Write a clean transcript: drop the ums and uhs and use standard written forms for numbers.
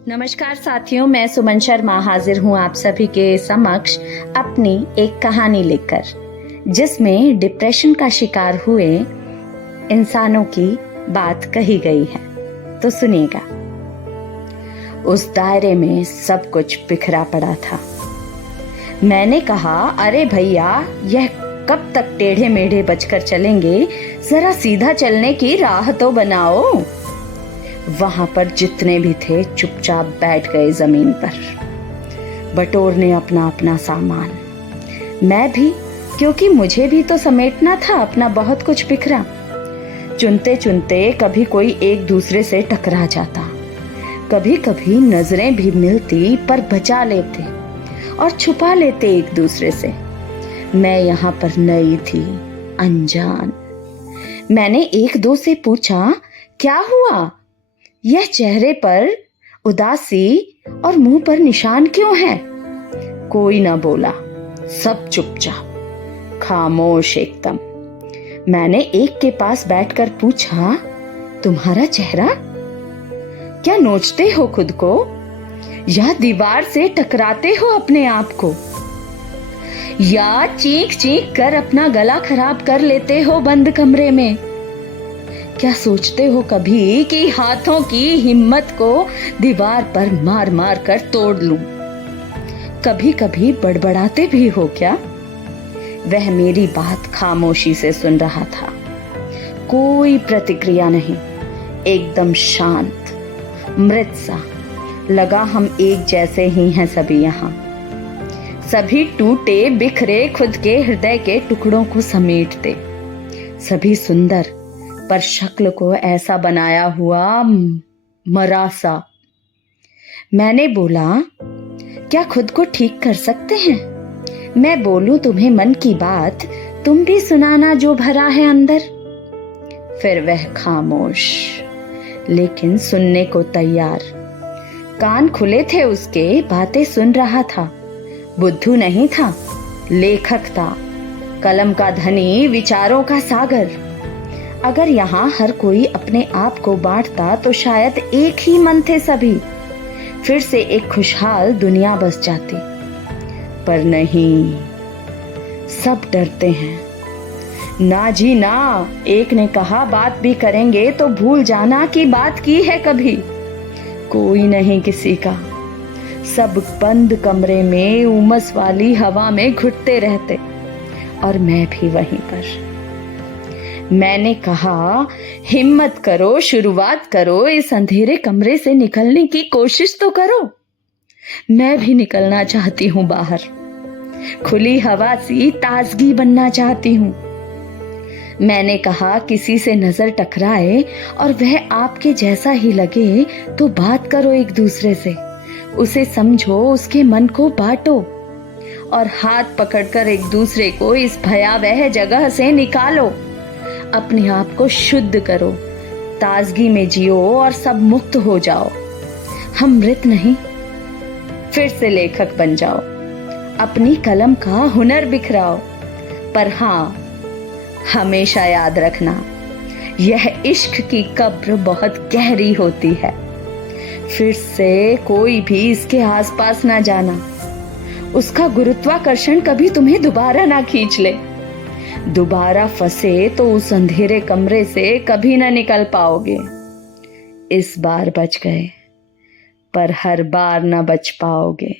नमस्कार साथियों, मैं सुमन शर्मा हाजिर हूँ आप सभी के समक्ष अपनी एक कहानी लेकर, जिसमें डिप्रेशन का शिकार हुए इंसानों की बात कही गई है। तो सुनिएगा। उस दायरे में सब कुछ बिखरा पड़ा था। मैंने कहा, अरे भैया, यह कब तक टेढ़े मेढ़े बचकर चलेंगे? जरा सीधा चलने की राह तो बनाओ। वहां पर जितने भी थे चुपचाप बैठ गए जमीन पर, बटोरने अपना अपना सामान। मैं भी, क्योंकि मुझे भी तो समेटना था अपना बहुत कुछ बिखरा। चुनते चुनते कभी कोई एक दूसरे से टकरा जाता, कभी कभी नजरें भी मिलती पर बचा लेते और छुपा लेते एक दूसरे से। मैं यहाँ पर नई थी, अनजान। मैंने एक दो से पूछा, क्या हुआ? यह चेहरे पर उदासी और मुंह पर निशान क्यों है? कोई ना बोला, सब चुपचाप, खामोश एकदम। मैंने एक के पास बैठकर पूछा, तुम्हारा चेहरा? क्या नोचते हो खुद को या दीवार से टकराते हो अपने आप को, या चीख चीख कर अपना गला खराब कर लेते हो बंद कमरे में? क्या सोचते हो कभी कि हाथों की हिम्मत को दीवार पर मार मार कर तोड़ लूं? कभी कभी बड़बड़ाते भी हो क्या? वह मेरी बात खामोशी से सुन रहा था, कोई प्रतिक्रिया नहीं, एकदम शांत, मृत सा। लगा हम एक जैसे ही हैं सभी यहाँ, सभी टूटे बिखरे खुद के हृदय के टुकड़ों को समेटते, सभी सुंदर पर शक्ल को ऐसा बनाया हुआ मरा सा। मैंने बोला, क्या खुद को ठीक कर सकते हैं? मैं बोलूं तुम्हें मन की बात, तुम भी सुनाना जो भरा है अंदर। फिर वह खामोश, लेकिन सुनने को तैयार। कान खुले थे उसके, बातें सुन रहा था। बुद्धू नहीं था, लेखक था, कलम का धनी, विचारों का सागर। अगर यहाँ हर कोई अपने आप को बांटता तो शायद एक ही मन थे सभी, फिर से एक खुशहाल दुनिया बस जाती। पर नहीं, सब डरते हैं। ना जी ना, एक ने कहा, बात भी करेंगे तो भूल जाना कि बात की है कभी। कोई नहीं किसी का, सब बंद कमरे में उमस वाली हवा में घुटते रहते, और मैं भी वहीं पर। मैंने कहा, हिम्मत करो, शुरुआत करो, इस अंधेरे कमरे से निकलने की कोशिश तो करो। मैं भी निकलना चाहती हूँ बाहर, खुली हवा सी ताजगी बनना चाहती हूँ। मैंने कहा, किसी से नजर टकराए और वह आपके जैसा ही लगे तो बात करो एक दूसरे से, उसे समझो, उसके मन को बांटो और हाथ पकड़कर एक दूसरे को इस भयावह जगह से निकालो। अपने आप को शुद्ध करो, ताजगी में जियो और सब मुक्त हो जाओ। हम मृत नहीं, फिर से लेखक बन जाओ, अपनी कलम का हुनर बिखराओ। पर हाँ, हमेशा याद रखना, यह इश्क की कब्र बहुत गहरी होती है। फिर से कोई भी इसके आसपास ना जाना, उसका गुरुत्वाकर्षण कभी तुम्हें दोबारा ना खींच ले। दोबारा फंसे तो उस अंधेरे कमरे से कभी ना निकल पाओगे। इस बार बच गए, पर हर बार ना बच पाओगे।